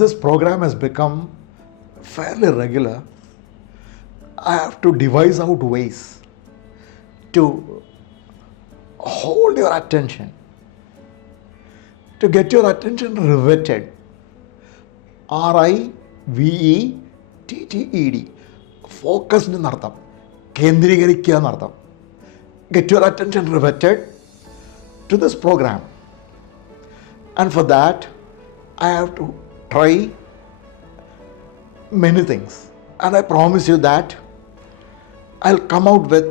this program has become fairly regular, I have to devise out ways to hold your attention, to get your attention riveted. RIVETTED, focused എന്നർത്ഥം, കേന്ദ്രീകരിക്കുക എന്നർത്ഥം. Get your attention riveted to this program. And for that, I have to try many things. And I promise you that I'll come out with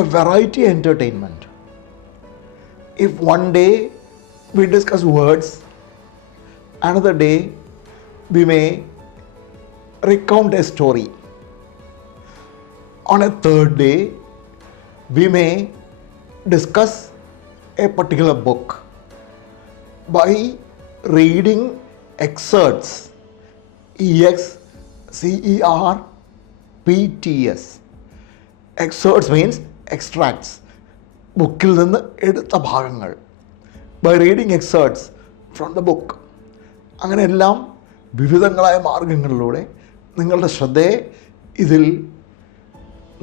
a variety entertainment. If one day we discuss words, another day we may recount a story. On a third day, we may discuss a particular book by reading excerpts, EXCERPTS. Excerpts means extracts, ബുക്കിൽ നിന്ന് എടുത്ത ഭാഗങ്ങൾ. By reading excerpts from the book. അങ്ങനെയെല്ലാം വിവിധങ്ങളായ മാർഗങ്ങളിലൂടെ നിങ്ങളുടെ ശ്രദ്ധയെ ഇതിൽ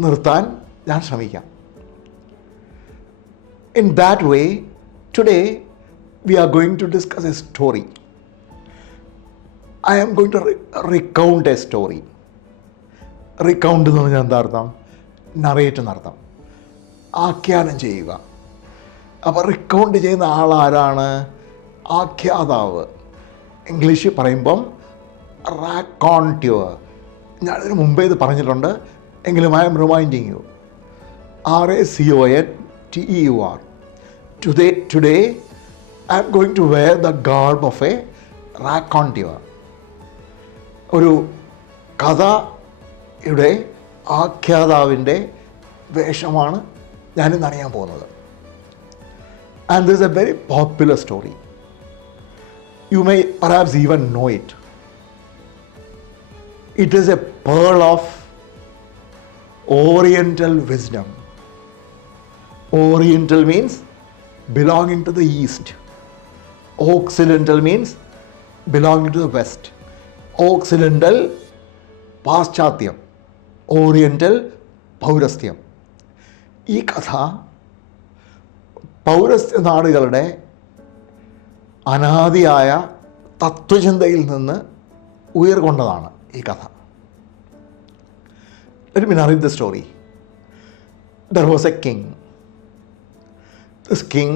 നിർത്താൻ ഞാൻ ശ്രമിക്കാം. In that way, today we are going to discuss a story. I am going to recount a story. Recount എന്ന് പറഞ്ഞാൽ എന്താ അർത്ഥം? നറേറ്റ് എന്നർത്ഥം, ആഖ്യാനം ചെയ്യുക. അപ്പോൾ റിക്കൗണ്ട് ചെയ്യുന്ന ആളാരാണ്? ആഖ്യാതാവ്. ഇംഗ്ലീഷിൽ പറയുമ്പം റാക്കോൺട്യൂർ. ഞാനിതിന് മുമ്പേ ഇത് പറഞ്ഞിട്ടുണ്ട്, എങ്കിലും I M reminding you. RACONTEUR. Today I am going to wear the garb of a raconteur. ഒരു കഥയുടെ ആഖ്യാതാവിൻ്റെ വേഷമാണ് ഞാനിന്ന് അറിയാൻ പോകുന്നത്. And this is a very popular story. You may perhaps even know it. It is a pearl of Oriental wisdom. Oriental means belonging to the East. Occidental means belonging to the West. Occidental പാശ്ചാത്യം, oriental പൗരസ്ത്യം. ഈ കഥ പൗരസ്ത്യ നാടുകളുടെ അനാദിയായ തത്വചിന്തയിൽ നിന്ന് ഉയർകൊണ്ടതാണ് ഈ കഥ. Let me narrate the story. There was a king. This king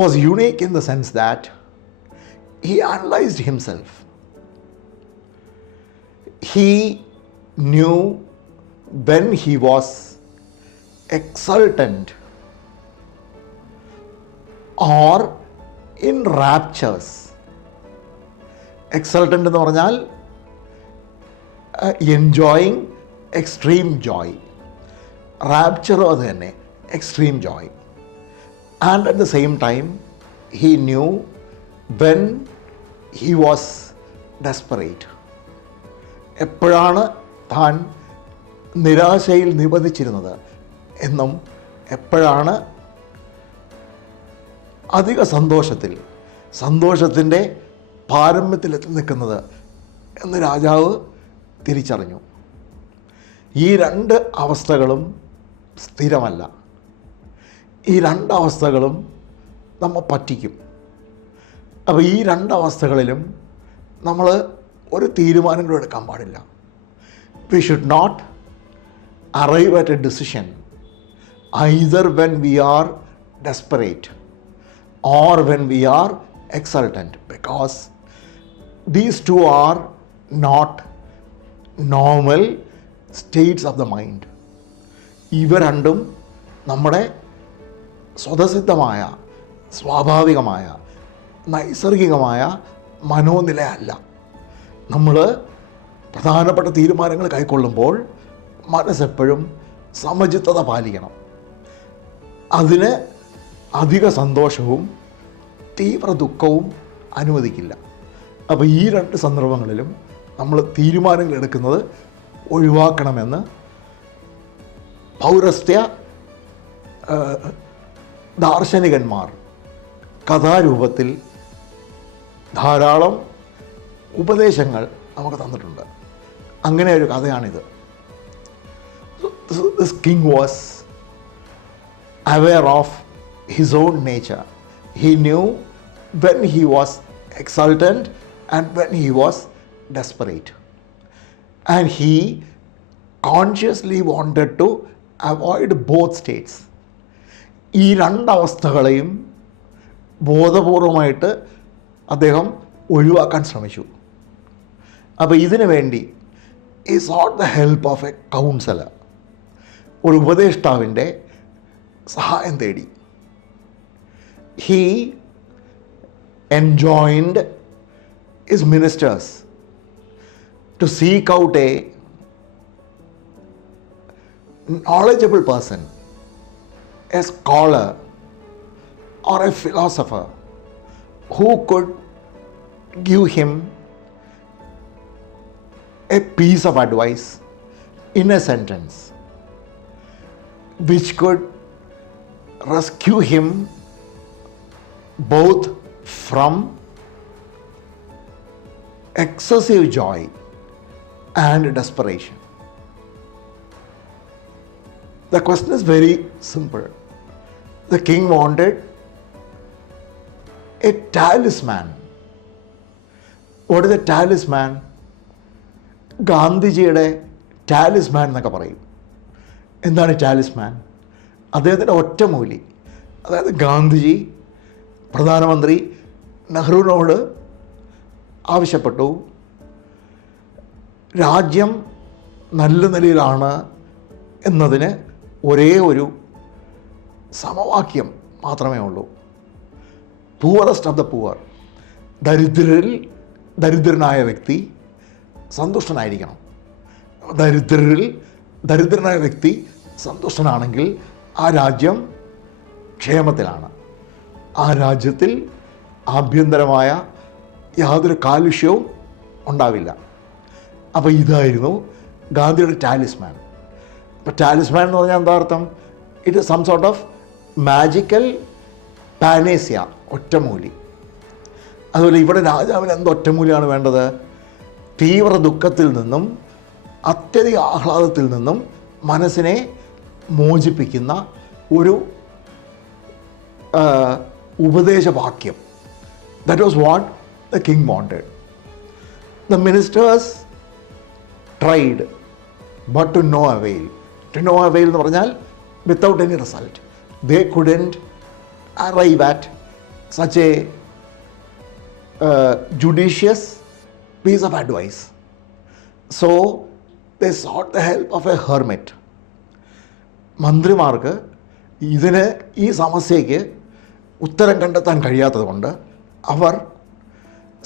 was unique in the sense that he analyzed himself. He knew when he was exultant or in raptures. Exultant എന്ന് പറഞ്ഞാൽ enjoying extreme joy. Rapture അത് തന്നെ, extreme joy. And at the same time, he knew when he was desperate. എപ്പോഴാണ് താൻ നിരാശയിൽ നിബന്ധിച്ചിരുന്നത് എന്നും എപ്പോഴാണ് അധിക സന്തോഷത്തിൻ്റെ പാരമ്യത്തിലെത്തി നിൽക്കുന്നത് എന്ന് രാജാവ് തിരിച്ചറിഞ്ഞു. ഈ രണ്ട് അവസ്ഥകളും സ്ഥിരമല്ല. ഈ രണ്ടവസ്ഥകളും നമ്മൾ പറ്റിക്കും. അപ്പോൾ ഈ രണ്ടവസ്ഥകളിലും നമ്മൾ ഒരു തീരുമാനങ്ങളും എടുക്കാൻ പാടില്ല. We should not arrive at a decision either when we are desperate or when we are exultant, because these two are not normal states of the mind. ഇവ രണ്ടും നമ്മുടെ സ്വതസിദ്ധമായ, സ്വാഭാവികമായ, നൈസർഗികമായ മനോനിലയല്ല. നമ്മൾ പ്രധാനപ്പെട്ട തീരുമാനങ്ങൾ കൈക്കൊള്ളുമ്പോൾ മനസ്സെപ്പോഴും സമചിത്തത പാലിക്കണം. അതിന് അധിക സന്തോഷവും തീവ്ര ദുഃഖവും അനുവദിക്കില്ല. അപ്പോൾ ഈ രണ്ട് സന്ദർഭങ്ങളിലും നമ്മൾ തീരുമാനങ്ങൾ എടുക്കുന്നത് ഒഴിവാക്കണമെന്ന് പൗരസ്ത്യ ദാർശനികന്മാർ കഥാരൂപത്തിൽ ധാരാളം ഉപദേശങ്ങൾ നമുക്ക് തന്നിട്ടുണ്ട്. അങ്ങനെ ഒരു കഥയാണിത്. This king was aware of his own nature. He knew when he was exultant and when he was desperate. And he consciously wanted to avoid both states. ഈ രണ്ടവസ്ഥകളെയും ബോധപൂർവമായിട്ട് അദ്ദേഹം ഒഴിവാക്കാൻ ശ്രമിച്ചു. അപ്പോൾ ഇതിനു വേണ്ടി he sought the help of a counselor. ഒരു ഉപദേഷ്ടാവിൻ്റെ സഹായം തേടി. He enjoined his ministers to seek out a knowledgeable person, a scholar or a philosopher who could give him a piece of advice in a sentence which could rescue him both from excessive joy and desperation. The question is very simple. The king wanted a talisman. What is a talisman? ഗാന്ധിജിയുടെ talisman എന്നൊക്കെ പറയും. എന്താണ് talisman? അദ്ദേഹത്തിൻ്റെ ഒറ്റമൂലി. അതായത് ഗാന്ധിജി പ്രധാനമന്ത്രി നെഹ്റുവിനോട് ആവശ്യപ്പെട്ടു, രാജ്യം നല്ല നിലയിലാണ് എന്നതിന് ഒരേ ഒരു സമവാക്യം മാത്രമേ ഉള്ളൂ. പൂവറസ്റ്റ് ഓഫ് ദ പൂവർ, ദരിദ്രനായ വ്യക്തി സന്തുഷ്ടനായിരിക്കണം. ദരിദ്രനായ വ്യക്തി സന്തുഷ്ടനാണെങ്കിൽ ആ രാജ്യം ക്ഷേമത്തിലാണ്. ആ രാജ്യത്തിൽ ആഭ്യന്തരമായ യാതൊരു കാലുഷ്യവും ഉണ്ടാവില്ല. അപ്പോൾ ഇതായിരുന്നു ഗാന്ധിയുടെ ടാലിസ്മാൻ. അപ്പോൾ ടാലിസ്മാൻ എന്ന് പറഞ്ഞാൽ എന്താ അർത്ഥം? It is some sort of magical panacea, ഒറ്റമൂലി. അതുപോലെ ഇവിടെ രാജാവിന് എന്ത് ഒറ്റമൂലിയാണ് വേണ്ടത്? തീവ്ര ദുഃഖത്തിൽ നിന്നും അത്യധിക ആഹ്ലാദത്തിൽ നിന്നും മനസ്സിനെ മോചിപ്പിക്കുന്ന ഒരു ഉപദേശവാക്യം. That was what the king wanted. The ministers tried but to no avail. To no avail എന്ന് പറഞ്ഞാൽ without any result. They couldn't arrive at such a judicious piece of advice. So they sought the help of a hermit. മന്ത്രിമാർക്ക് ഈ സമസ്യയ്ക്ക് ഉത്തരം കണ്ടെത്താൻ കഴിയാത്തത് കൊണ്ട് അവർ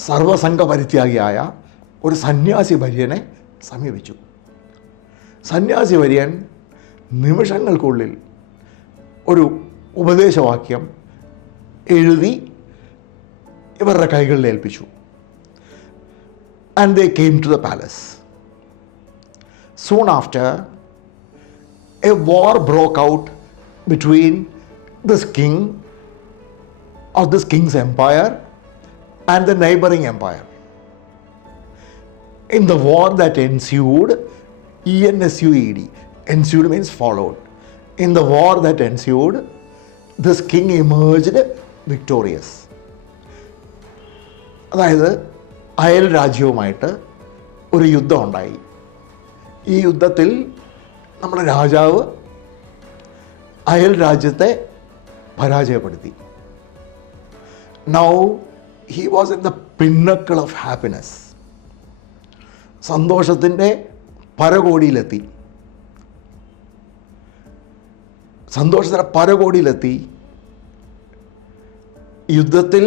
സർവസംഘ പരിത്യാഗിയായ ഒരു സന്യാസി വര്യനെ സമീപിച്ചു. സന്യാസി വര്യൻ നിമിഷങ്ങൾക്കുള്ളിൽ ഒരു ഉപദേശവാക്യം എഴുതി ഇവരുടെ കൈകളിൽ ഏൽപ്പിച്ചു. And they came to the palace. Soon after, a war broke out between this king of this king's empire and the neighboring empire. In the war that ensued, ENSUED, ensued means followed. In the war that ensued, this king emerged victorious. അതായത് അയൽ രാജ്യവുമായിട്ട് ഒരു യുദ്ധം ഉണ്ടായി. ഈ യുദ്ധത്തിൽ നമ്മുടെ രാജാവ് അയൽ രാജ്യത്തെ പരാജയപ്പെടുത്തി. Now he was in the pinnacle of happiness. സന്തോഷത്തിൻ്റെ പരകോടിയിലെത്തി. യുദ്ധത്തിൽ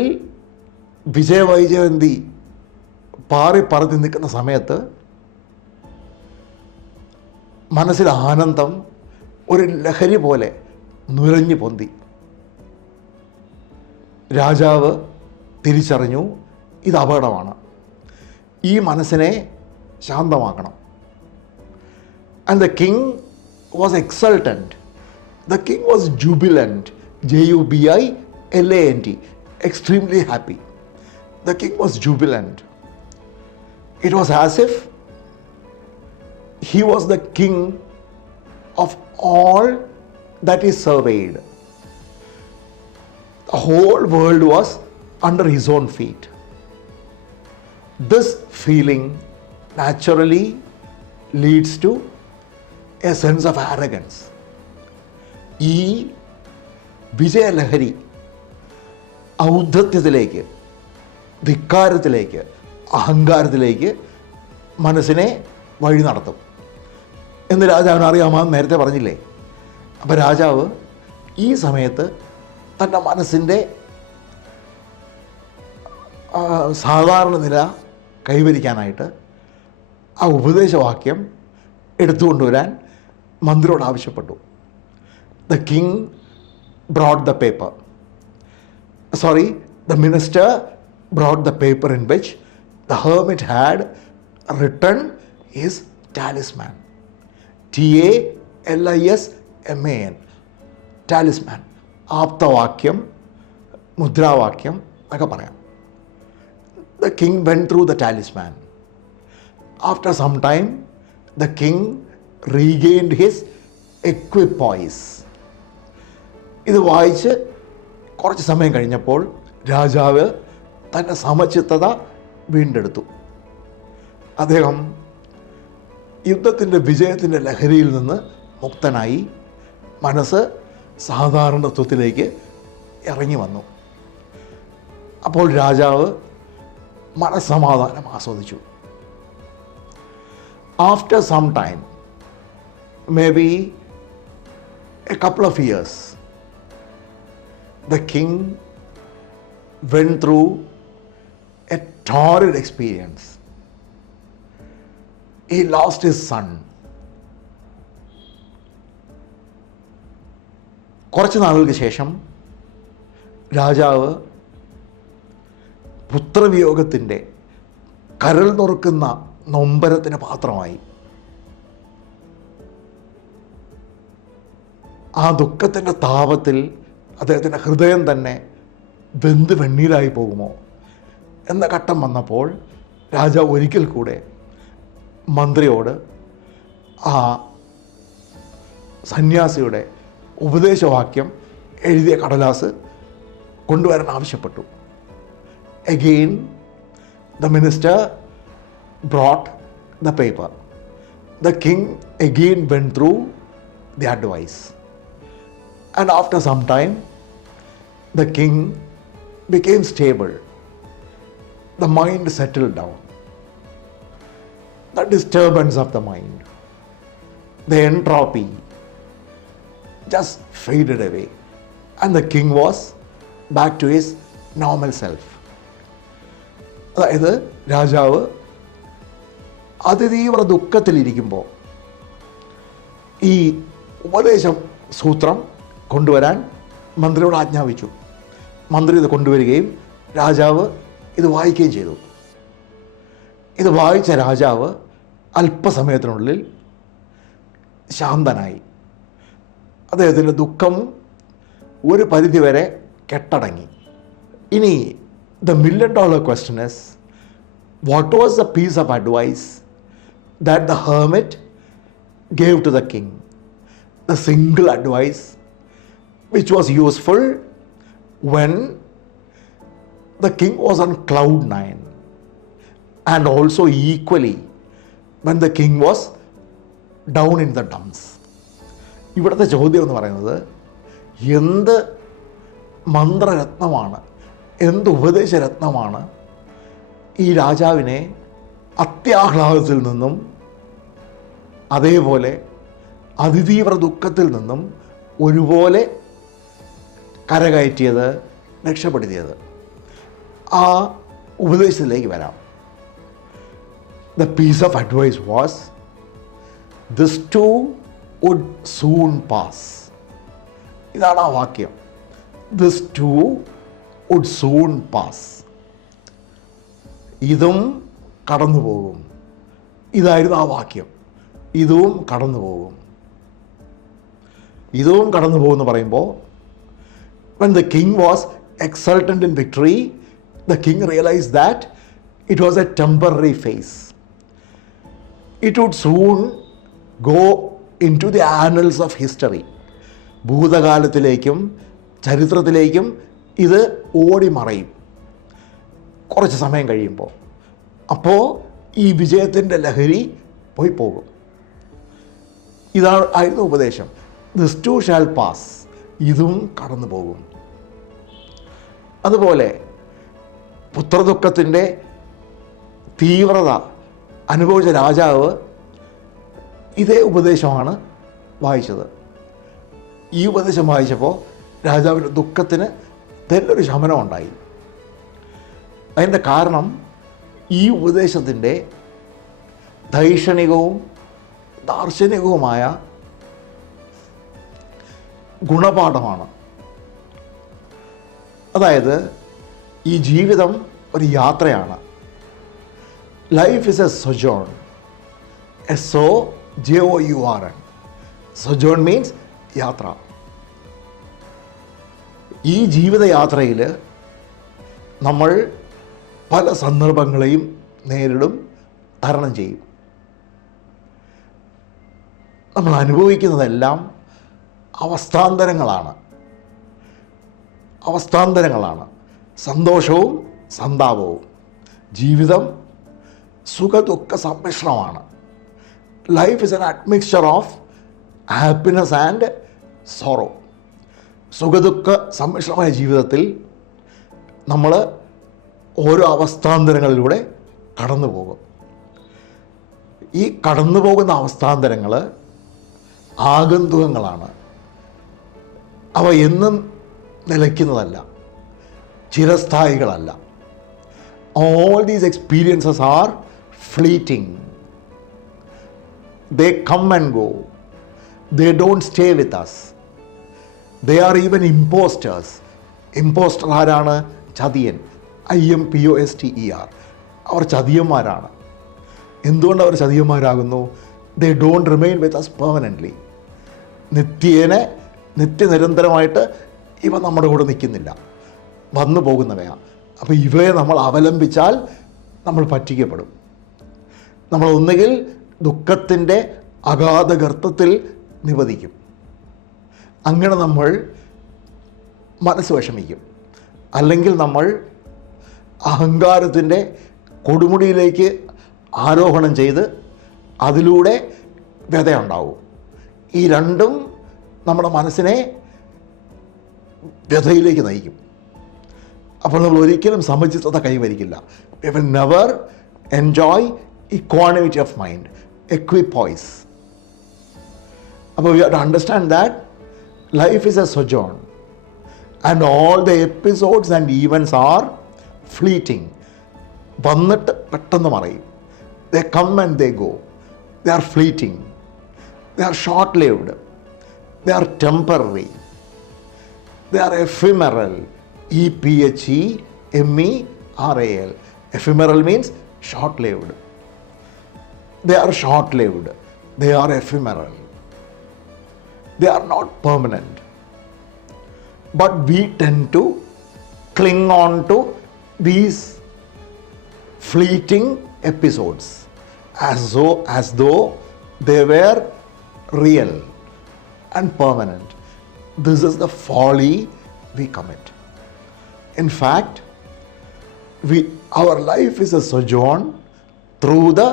വിജയവൈജയന്തി പറത്തി നിൽക്കുന്ന സമയത്ത് മനസ്സിൽ ആനന്ദം ഒരു ലഹരി പോലെ നുരഞ്ഞു പൊന്തി. രാജാവ് തിരിച്ചറിഞ്ഞു ഇത് അപകടമാണ്, ഈ മനസ്സിനെ ശാന്തമാക്കണം. And the king was exultant. The king was jubilant, JUBILANT, extremely happy. the king was jubilant. It was as if he was the king of all that he surveyed. The whole world was under his own feet. This feeling naturally leads to a sense of arrogance. ഈ വിജയലഹരി ഔദ്ധത്യത്തിലേക്ക്, ധിക്കാരത്തിലേക്ക്, അഹങ്കാരത്തിലേക്ക് മനസ്സിനെ വഴി നടത്തും എന്ന് രാജാവിന് അറിയാമെന്ന് നേരത്തെ പറഞ്ഞില്ലേ. അപ്പോൾ രാജാവ് ഈ സമയത്ത് തൻ്റെ മനസ്സിൻ്റെ സാധാരണ നില കൈവരിക്കാനായിട്ട് ആ ഉപദേശവാക്യം എടുത്തുകൊണ്ടുവരാൻ മന്ത്രിയോട് ആവശ്യപ്പെട്ടു. The king brought the paper. The minister brought the paper in which the hermit had written his talisman. TALISMAN. Talisman. ആപ്തവാക്യം, മുദ്രാവാക്യം എന്നൊക്കെ പറയാം. The king went through the talisman. After some time, the king regained his equipoise. ഇത് വായിച്ച് കുറച്ച് സമയം കഴിഞ്ഞപ്പോൾ രാജാവ് തൻ്റെ സമചിത്തത വീണ്ടെടുത്തു. അദ്ദേഹം യുദ്ധത്തിൻ്റെ വിജയത്തിൻ്റെ ലഹരിയിൽ നിന്ന് മുക്തനായി മനസ്സ് സാധാരണത്വത്തിലേക്ക് ഇറങ്ങി വന്നു. അപ്പോൾ രാജാവ് മനസ്സമാധാനം ആസ്വദിച്ചു. After some time, maybe a couple of years, the king went through a torrid experience. He lost his son. കുറച്ച് നാളുകൾക്ക് ശേഷം രാജാവ് പുത്രവിയോഗത്തിൻ്റെ കരൾ നുറുക്കുന്ന നൊമ്പരത്തിന് പാത്രമായി. ആ ദുഃഖത്തിൻ്റെ താപത്തിൽ അദ്ദേഹത്തിൻ്റെ ഹൃദയം തന്നെ വെന്ത് വെണ്ണീരായി പോകുമോ എന്ന ഘട്ടം വന്നപ്പോൾ രാജാവ് ഒരിക്കൽ കൂടെ മന്ത്രിയോട് ആ സന്യാസിയുടെ ഉപദേശവാക്യം എഴുതിയ കടലാസ് കൊണ്ടുവരാൻ ആവശ്യപ്പെട്ടു. Again, the minister brought the paper. The king again went through the advice. And after some time, the king became stable. The mind settled down. The disturbance of the mind, the entropy just faded away. And the king was back to his normal self. അതായത് രാജാവ് അതിതീവ്ര ദുഃഖത്തിലിരിക്കുമ്പോൾ ഈ ഉപദേശം സൂത്രം കൊണ്ടുവരാൻ മന്ത്രിയോട് ആജ്ഞാപിച്ചു. മന്ത്രി ഇത് കൊണ്ടുവരികയും രാജാവ് ഇത് വായിക്കുകയും ചെയ്തു. ഇത് വായിച്ച രാജാവ് അല്പസമയത്തിനുള്ളിൽ ശാന്തനായി. അദ്ദേഹത്തിൻ്റെ ദുഃഖം ഒരു പരിധിവരെ കെട്ടടങ്ങി. ഇനി the $1 million question is, what was the piece of advice that the hermit gave to the king? The single advice which was useful when the king was on cloud 9, and also equally when the king was down in the dumps. ഇവിടുത്തെ ചോദ്യം എന്ന് പറയുന്നത്, എന്ത് മന്ത്രരത്നമാണ്, എന്ത് ഉപദേശരത്നമാണ് ഈ രാജാവിനെ അത്യാഹ്ലാദത്തിൽ നിന്നും അതേപോലെ അതിതീവ്ര ദുഃഖത്തിൽ നിന്നും ഒരുപോലെ കരകയറ്റിയത്, രക്ഷപ്പെടുത്തിയത്? ആ ഉപദേശത്തിലേക്ക് വരാം. The piece of advice was, this too would soon pass. ഇതാണ് ആ വാക്യം. This too would soon pass. ഇതും കടന്നു പോകും. ഇതായിരുന്നു ആ വാക്യം. ഇതും കടന്നു പോകും. ഇതും കടന്നു പോകുമെന്ന് പറയുമ്പോൾ, when the king was exultant in victory, the king realized that it was a temporary phase. It would soon go into the annals of history. ഭൂതകാലത്തിലേക്കും ചരിത്രത്തിലേക്കും ഇത് ഓടി മറയും കുറച്ച് സമയം കഴിയുമ്പോൾ. അപ്പോൾ ഈ വിജയത്തിൻ്റെ ലഹരി പോയി പോകും. ഇതായിരുന്നു ഉപദേശം. ദിസ് ടു ഷാൽ പാസ്, ഇതും കടന്നു പോകും. അതുപോലെ പുത്രദുഃഖത്തിൻ്റെ തീവ്രത അനുഭവിച്ച രാജാവ് ഇതേ ഉപദേശമാണ് വായിച്ചത്. ഈ ഉപദേശം വായിച്ചപ്പോൾ രാജാവിൻ്റെ ദുഃഖത്തിന് നല്ലൊരു ശമനം ഉണ്ടായി. അതിൻ്റെ കാരണം ഈ ഉപദേശത്തിൻ്റെ ദൈക്ഷണികവും ദാർശനികവുമായ ഗുണപാഠമാണ്. അതായത് ഈ ജീവിതം ഒരു യാത്രയാണ്. Life is a sojourn. SOJOURN. Sojourn means യാത്ര. ഈ ജീവിതയാത്രയിൽ നമ്മൾ പല സന്ദർഭങ്ങളെയും നേരിടും, തരണം ചെയ്യും. നമ്മൾ അനുഭവിക്കുന്നതെല്ലാം അവസ്ഥാന്തരങ്ങളാണ്. സന്തോഷവും സന്താപവും. ജീവിതം സുഖദുഃഖ സമ്മിശ്രമാണ്. Life is an admixture of happiness and sorrow. സുഖദുഃഖ സമ്മിശ്രമായ ജീവിതത്തിൽ നമ്മൾ ഓരോ അവസ്ഥാന്തരങ്ങളിലൂടെ കടന്നു പോകും. ഈ കടന്നു പോകുന്ന അവസ്ഥാന്തരങ്ങൾ ആഗന്തുകങ്ങളാണ്. അവ എന്നും നിലയ്ക്കുന്നതല്ല, ചിരസ്ഥായികളല്ല. All these experiences are fleeting. They come and go. They don't stay with us. They are even imposters. Imposter ആരാണ്? ചതിയൻ. IMPOSTER. അവർ ചതിയന്മാരാണ്. എന്തുകൊണ്ട് അവർ ചതിയന്മാരാകുന്നു? They don't remain with us permanently. നിത്യനിരന്തരമായിട്ട് ഇവ നമ്മുടെ കൂടെ നിൽക്കുന്നില്ല, വന്നു പോകുന്നവയാണ്. അപ്പോൾ ഇവയെ നമ്മൾ അവലംബിച്ചാൽ നമ്മൾ പറ്റിക്കപ്പെടും. നമ്മൾ ഒന്നുകിൽ ദുഃഖത്തിൻ്റെ അഗാധ ഗർത്തത്തിൽ നിപതിക്കും, അങ്ങനെ നമ്മൾ മനസ്സ് വിഷമിക്കും. അല്ലെങ്കിൽ നമ്മൾ അഹങ്കാരത്തിൻ്റെ കൊടുമുടിയിലേക്ക് ആരോഹണം ചെയ്ത് അതിലൂടെ വ്യഥയുണ്ടാവും. ഈ രണ്ടും നമ്മുടെ മനസ്സിനെ വ്യഥയിലേക്ക് നയിക്കും. അപ്പോൾ നമ്മൾ ഒരിക്കലും സമചിത്തത കൈവരിക്കില്ല. We will never enjoy equanimity of mind, equipoise. അപ്പോൾ we have to understand that life is a sojourn and all the episodes and events are fleeting. വന്നിട്ട് പെട്ടെന്ന് മറയും. They come and they go. They are fleeting. They are short-lived. They are temporary. They are ephemeral. EPHEMERAL. Ephemeral means short-lived. They are short-lived. They are ephemeral. They are not permanent. But we tend to cling on to these fleeting episodes as though they were real and permanent. This is the folly we commit. In fact, our life is a sojourn through the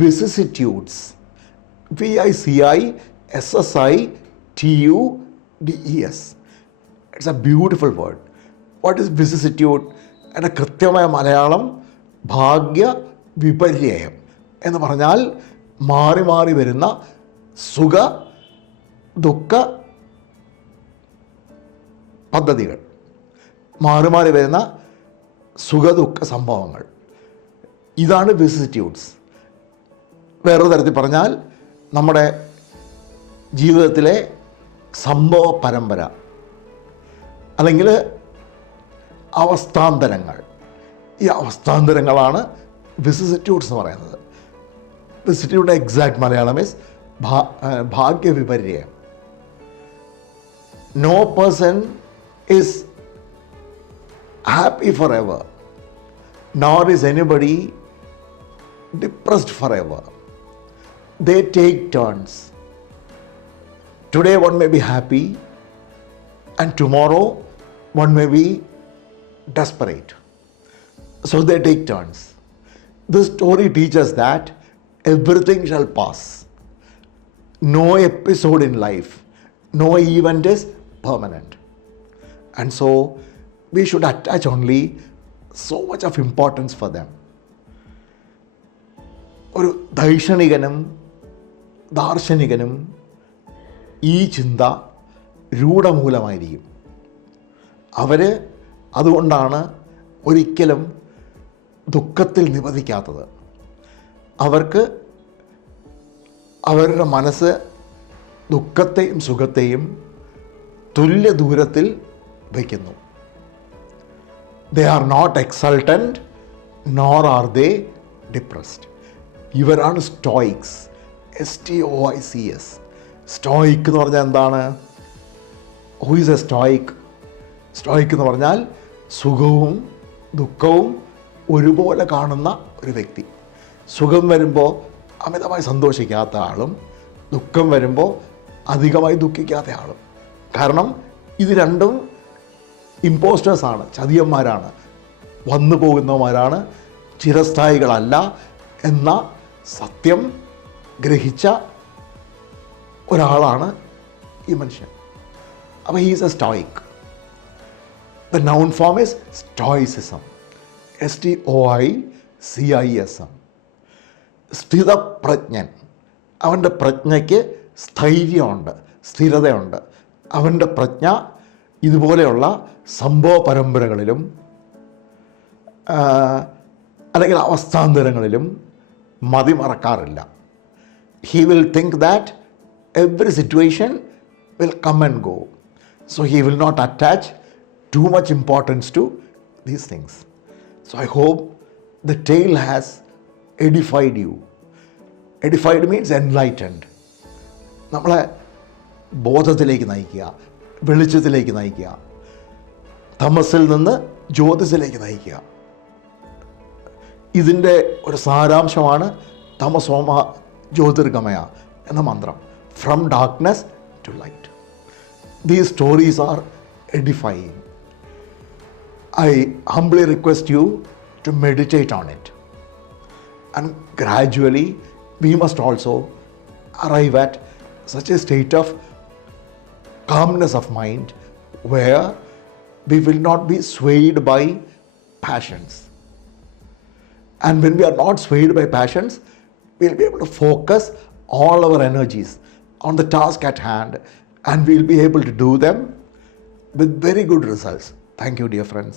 vicissitudes. VICISSITUDES. It's a beautiful word. What is vicissitude? എൻ്റെ കൃത്യമായ മലയാളം ഭാഗ്യ വിപര്യം എന്ന് പറഞ്ഞാൽ മാറി മാറി വരുന്ന സുഖ ദുഃഖ പദ്ധതികൾ, മാറി മാറി വരുന്ന സുഖദുഃഖ സംഭവങ്ങൾ. ഇതാണ് വിസിറ്റ്യൂഡ്സ്. വേറൊരു തരത്തിൽ പറഞ്ഞാൽ നമ്മുടെ ജീവിതത്തിലെ സംഭവ പരമ്പര അല്ലെങ്കിൽ അവസ്ഥാന്തരങ്ങൾ. ഈ അവസ്ഥാന്തരങ്ങളാണ് വിസിറ്റ്യൂഡ്സ് എന്ന് പറയുന്നത്. വിസിറ്റ്യൂഡിൻ്റെ എക്സാക്ട് മലയാളം ഈസ് ഭാഗ്യവിപര്യം. No person is happy forever. nor is anybody depressed forever. They take turns. Today one may be happy, and tomorrow one may be desperate. So they take turns. This story teaches that everything shall pass. No episode in life, no event is permanent. And so we should attach only so much of importance for them. ഒരു ദൈക്ഷണികനും ദാർശനികനും ഈ ചിന്ത രൂഢമൂലമായിരിക്കും. അവർ അതുകൊണ്ടാണ് ഒരിക്കലും ദുഃഖത്തിൽ നിപതിക്കാത്തത്. അവർക്ക് അവരുടെ മനസ്സ് ദുഃഖത്തെയും സുഖത്തെയും തുല്യ ദൂരത്തിൽ വയ്ക്കുന്നു. They are not exultant, nor are they depressed. ഇവരാണ് സ്റ്റോയിക്സ്. STOICS. സ്റ്റോയിക് എന്ന് പറഞ്ഞാൽ എന്താണ്? Who is A stoic? Stoic എന്ന് പറഞ്ഞാൽ സുഖവും ദുഃഖവും ഒരുപോലെ കാണുന്ന ഒരു വ്യക്തി. സുഖം വരുമ്പോൾ അമിതമായി സന്തോഷിക്കാത്ത ആളും ദുഃഖം വരുമ്പോൾ അധികമായി ദുഃഖിക്കാത്ത ആളും. കാരണം ഇത് രണ്ടും ഇമ്പോസ്റ്റേഴ്സാണ്, ചതിയന്മാരാണ്, വന്നു പോകുന്നവന്മാരാണ്, ചിരസ്ഥായികളല്ല എന്ന സത്യം ഗ്രഹിച്ച ഒരാളാണ് ഈ മനുഷ്യൻ. അപ്പോൾ he's A stoic. The noun form is stoicism. STOICISM. സ്ഥിതപ്രജ്ഞൻ. അവൻ്റെ പ്രജ്ഞയ്ക്ക് സ്ഥൈര്യമുണ്ട്, സ്ഥിരതയുണ്ട്. അവൻ്റെ പ്രജ്ഞ ഇതുപോലെയുള്ള സംഭവ പരമ്പരകളിലും അല്ലെങ്കിൽ അവസ്ഥാന്തരങ്ങളിലും മതിമറക്കാറില്ല. He will think that every situation will come and go. So he will not attach too much importance to these things. So I hope the tale has edified you. Edified means enlightened. നമ്മളെ ബോധത്തിലേക്ക് നയിക്കുക, വെളിച്ചത്തിലേക്ക് നയിക്കുക, തമസിൽ നിന്ന് ജ്യോതിസിലേക്ക് നയിക്കുക. ഇതിൻ്റെ ഒരു സാരാംശമാണ് തമസോമ ജ്യോതിർഗമയ എന്ന മന്ത്രം. From darkness to light. These stories are edifying. I humbly request you to meditate on it. And gradually we must also arrive at such a state of calmness of mind where we will not be swayed by passions. And when we are not swayed by passions, we will be able to focus all our energies on the task at hand, and we will be able to do them with very good results. Thank you, dear friends.